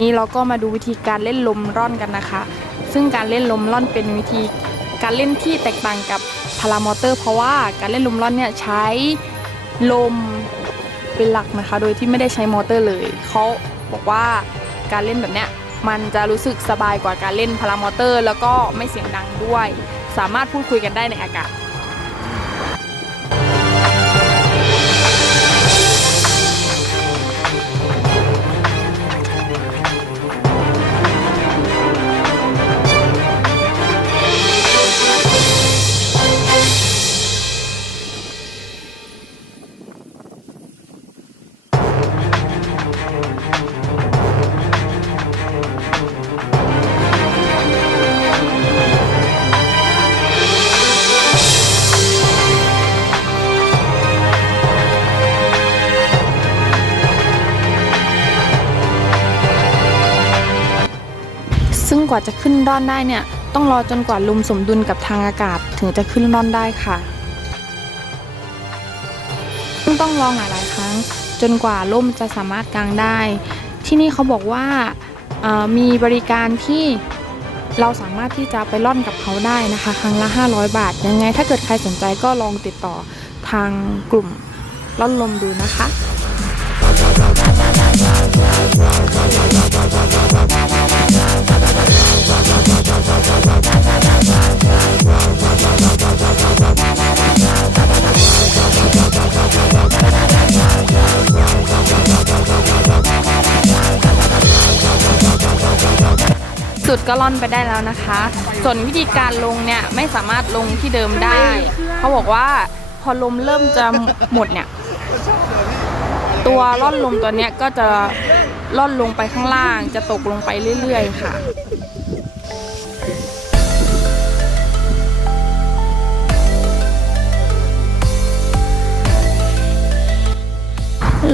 นี้เราก็มาดูวิธีการเล่นลมร่อนกันนะคะ ซึ่งการเล่นลมร่อนเป็นวิธีการเล่นที่แตกต่างกับพารามอเตอร์ เพราะว่าการเล่นลมร่อนเนี่ยใช้ลมเป็นหลักนะคะ โดยที่ไม่ได้ใช้มอเตอร์เลยเขาบอกว่าการเล่นแบบเนี้ยมันจะรู้สึกสบายกว่าการเล่นพารามอเตอร์ แล้วก็ไม่เสียงดังด้วย สามารถพูดคุยกันได้ในอากาศ ซึ่งกว่าจะขึ้นร่อนได้เนี่ย ต้องรอจนกว่าลมสมดุลกับทางอากาศถึงจะขึ้นร่อนได้ค่ะซึ่งต้องลองหลายๆครั้ง จนกว่าล่มจะสามารถกางได้ ที่นี่เขาบอกว่ามีบริการที่เราสามารถที่จะไปร่อนกับเขาได้นะคะ ครั้งละ 500 บาท ยังไง ถ้าเกิดใครสนใจก็ลองติดต่อทางกลุ่มร่อนลมดูนะคะ สุดก็ล่อนไปได้แล้วนะคะ ส่วนวิธีการลงเนี่ยไม่สามารถลงที่เดิมได้ เขาบอกว่าพอลมเริ่มจะหมดเนี่ย ตัวล่อนลมตัวเนี้ยก็จะล่อนลงไปข้างล่าง จะตกลงไปเรื่อยๆค่ะ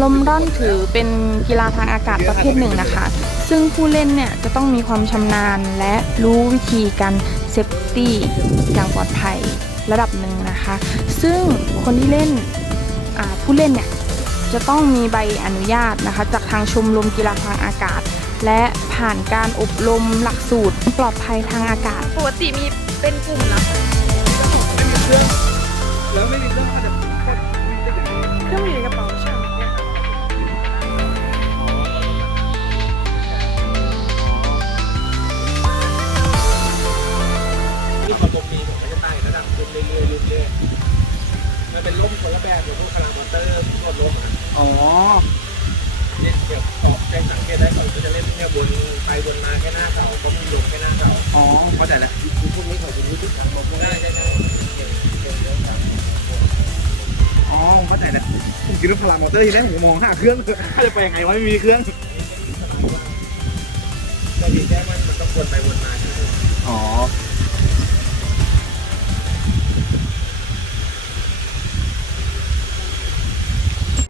ลมร่อนถือเป็นกีฬาทางอากาศประเภทหนึ่งนะคะ ซึ่งผู้เล่นเนี่ยจะต้องมีความชำนาญและรู้วิธีการเซฟตี้อย่างปลอดภัยระดับหนึ่งนะคะ ซึ่งคนที่เล่นอ่าผู้เล่นเนี่ยจะต้องมีใบอนุญาตนะคะ จากทางชมรมกีฬาทางอากาศ และผ่านการอบรมหลักสูตรปลอดภัยทางอากาศ ปกติมีเป็นกลุ่มเหรอแล้วไม่มีเครื่องเขาจะ แบบกับพวกพลังมอเตอร์กดลมอะอ๋อเนี่ยเดี๋ยวตอบใจสังเกตได้ก่อนก็จะเล่นแค่วนไปวนมาแค่หน้าเสาก็มีลมแค่หน้าเสาอ๋อเข้าใจแล้วพวกนี้เขาจะรู้ที่สังลมได้ใช่ใช่เก่งเก่งเรื่องสังอ๋อเข้าใจแล้วผมคิดว่าพลามอเตอร์ที่แรกผมมองหาเครื่องจะไปยังไงวะไม่มีเครื่องก็ดีแค่มันมันต้องวนไปวนมาอ๋อ